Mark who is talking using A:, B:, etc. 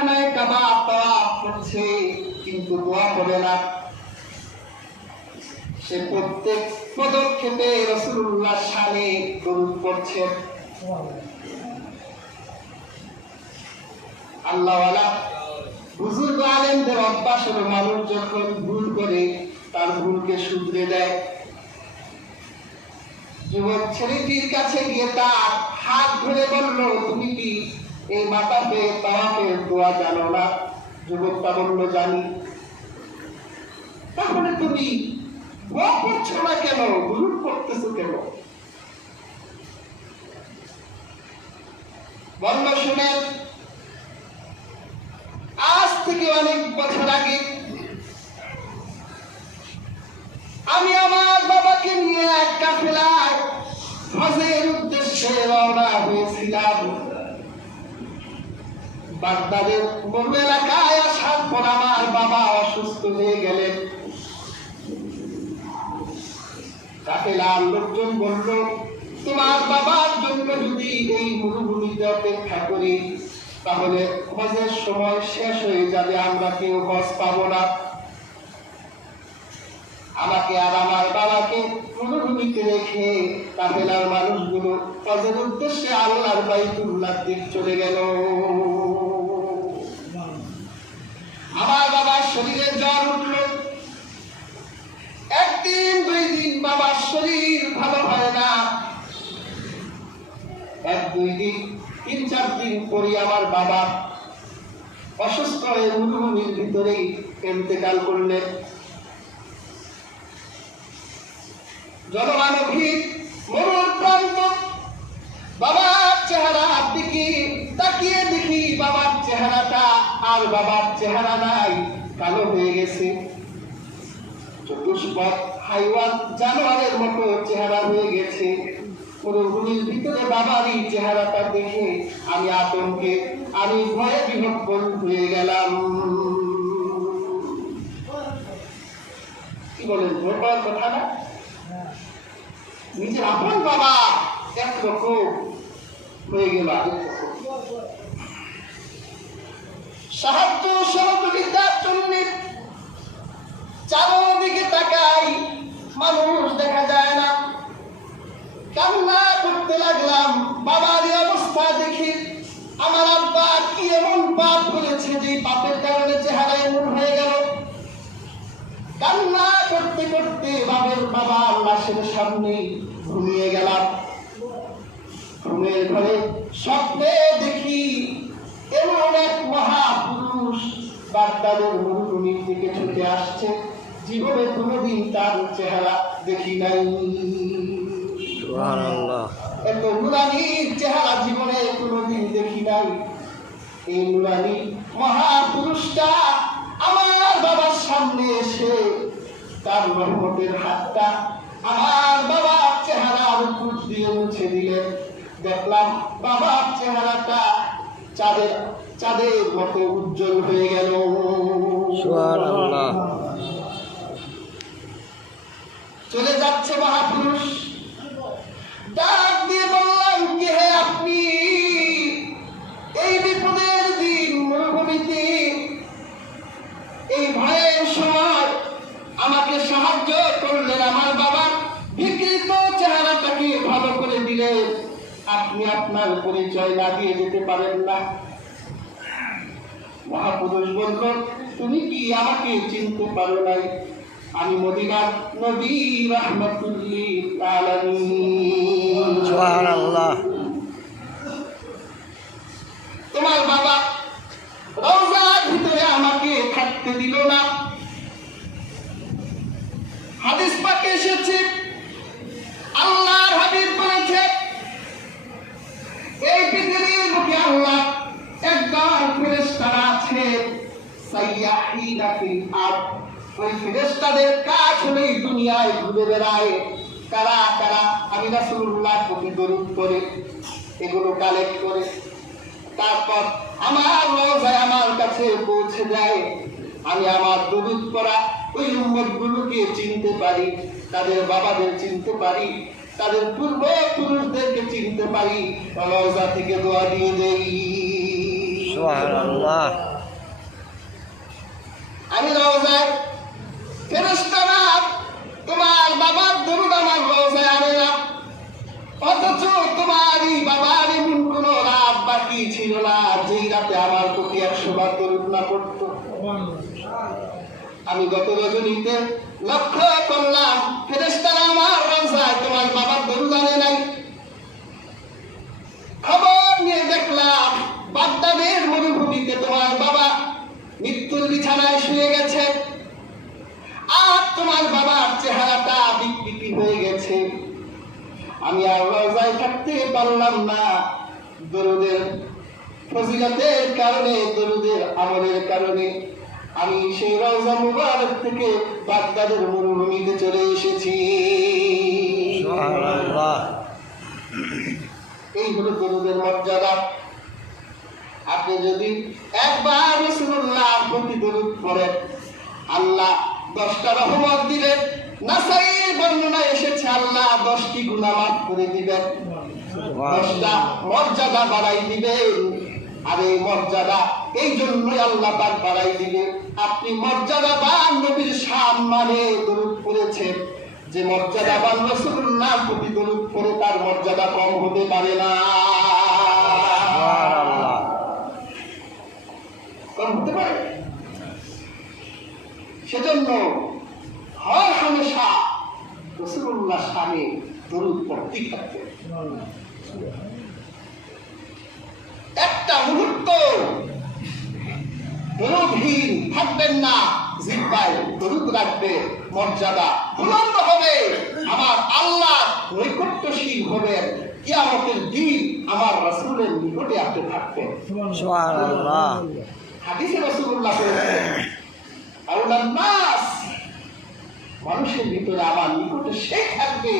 A: খানায় কাবা তাওয়াফ করছে কিন্তু দোয়া করে না? সে প্রত্যেক পদক্ষেপে রসুল্লাহ সামনে দরুদ পড়ছে আল্লাহওয়ালা বুজুর্গ আলেমদের অভ্যাস হলো মানুষ যখন ভুল করে, তার ভুলকে শুধরে দেয়। যুবক ছেলেটির কাছে গিয়ে তার হাত ধরে বলল, তুমি কি এই মাতাফে তাওয়াফের দোয়া জানো না যুবকটা বলল জানি। তাহলে তুমি দোয়া করছ না কেন? ভুল করতেছো কেন? বলল শুনেন আজ থেকে অনেক বছর আগে আমি আমার বাবাকে নিয়ে এক কাফেলায় হজের উদ্দেশ্যে রওনা হয়েছিলাম। বাগদাদের এলাকায় আসার পর আমার বাবা অসুস্থ হয়ে গেলেন। লোকজন বলল, তোমার বাবার জন্য যদি এই মরুভূমিতে অপেক্ষা করি, তাহলে হজের সময় শেষ হয়ে যাবে, আমরা কেউ হজ পাবো না। আমাকে আর আমার বাবাকে মরুভূমিতে রেখে কাফেলার মানুষগুলো হজের উদ্দেশ্যে আল্লাহর বাইতুল্লাহ চলে গেল আমার বাবার শরীরে জ্বর উঠল। একদিন, দুই দিন বাবার শরীর ভালো হয় না। এক, দুই দিন, তিন, চার দিন পরে আমার বাবা অসুস্থ হয়ে মরুভূমির ভিতরেই ইন্তেকাল করলেন জনমানবহীন মরুর প্রান্ত। বাবার চেহারার দিকে তাকিয়ে দেখি বাবার চেহারাটা আর বাবার চেহারা নাই। কালো হয়ে গেছে। চতুষ্পদ হাইওয়ান জানোয়ারের মতো চেহারা হয়ে গেছে। মরুভূমির ভিতরে বাবারই চেহারাটা দেখে আমি আতঙ্কে, আমি ভয়ে বিভক্ত হয়ে গেলাম। কি বলেন, ভয় পাওয়ার কথা না? নিজের আপন বাবা, একরকম হয়ে গেল রকম। সাহায্য সহযোগিতার জন্য চারদিকে তাকাই, মানুষ দেখা যায় না। কান্না করতে লাগলাম বাবার অবস্থা দেখি, আমার আব্বা কি এমন পাপ করেছে যে পাপের কারণে চেহারা এমন হয়ে গেল। কান্না করতে করতে বাবের বাবার লাশের সামনে ঘুমিয়ে গেলাম। ঘুমের ঘরে স্বপ্নে দেখি এমন এক মহাপুরুষ বাগদাদের মরুভূমির দিকে ছুটে আসছে। জীবনে কোনোদিন তার চেহারা দেখি নাই। এত নুরানির চেহারা জীবনে কোনোদিন দেখি নাই। এই নুরানি মহাপুরুষটা আমার বাবার সামনে এসে তার রহমতের হাতটা আমার বাবার চেহারার উপর দিয়ে মুছে দিলেন। দেখলাম বাবার চেহারাটা চাঁদের চাঁদের মতো উজ্জ্বল হয়ে গেল। চলে যাচ্ছে মহাপুরুষ। ডাক দিয়ে বললাম কি হে আপনি? এই বিপদের দিন মরুভূমিতে এই ভয়ের সময় আমাকে সাহায্য করলেন আমার বাবার বিকৃত দিলেন আপনি আপনার পরিচয় না দিয়ে যেতে পারেন না। মহাপুরুষ বলল তুমি কি আমাকে চিনতে পারো নাই? আমি মদিনার নবী তোমার বাবা রওজার ভিতরে আমাকে থাকতে দিল না। হাদিস পাকে এসেছে আল্লাহর হাবিব বলেছে এই পৃথিবীর বুকে আল্লাহ একদল ফেরেশতারা আছে আমি আমার দরুদ করা ওই উম্মত গুলোকে চিনতে পারি, তাদের বাবাদের চিনতে পারি, তাদের পূর্ব পুরুষদেরকে চিনতে পারি। রোজা থেকে দোয়া দিয়ে
B: সুবহানাল্লাহ।
A: আমি রওজায় ফেরেশতারা তোমার বাবার দরুদ আমার রওজায় আনে না। অথচ বাবার এমন কোন রাত বাকি ছিল না, যেই রাতে আমার প্রতি একশো বার দরুদ না পড়তো। আমি গত রজনীতে লক্ষ্য করলাম, ফেরেশতারা আমার রওজায় তোমার বাবার দরুদ আনে নাই। খবর নিয়ে দেখলাম, বাগদাদের মরুভূমিতে তোমার বাবা বিছানায় শুয়ে গেছে। আর তোমার বাবার চেহারাটা বিকৃতি হয়ে গেছে। আমি আর রোজায় থাকতে পারলাম না। দরুদের ফজিলতের কারণে দরুদের আমলের কারণে আমি সেই রওজা মুবারক থেকে বাগদাদের মরুভূমিতে চলে এসেছি। এই হলো দরুদের মর্যাদা। আপনি যদি একবার প্রতি দরুদ পড়েন আল্লাহ দশটা রহমত দিবেন। নাসাইয়ের বর্ণনা এসেছে, আল্লাহ দশটি গুণা মাফ করে দিবেন। দশটা মর্যাদা বাড়াই দিবেন। আর এই মর্যাদা, এই জন্যই আল্লাহ পাক বাড়াই দিবে আপনি মর্যাদা বান নবীর সম্মানে দরুদ পড়েছেন। যে মর্যাদা বান রসুল্লাহ প্রতি দরুদ পড়ে, তার মর্যাদা কম হতে পারে না
B: সুবহানাল্লাহ
A: কম হতে পারে সেজন্য হয় হামেশা রসুল্লাহ স্বামী দরুদ পড়তেই থাকবে। একটা মুহূর্ত দরুদহীন থাকবেন না জিব্বায় দরুদ রাখবে মর্যাদা বুলন্দ হবে আমার আল্লাহ নৈকট্যশীল হবেন কিয়ামতের দিন আমার রাসূলের নিকটে আপনি থাকবেন।
B: সুবহানাল্লাহ।
A: হাদিসে রাসূলুল্লাহ বলেছেন আউলান নাস মানুষের ভিতরে আমার নিকটে সে থাকবে।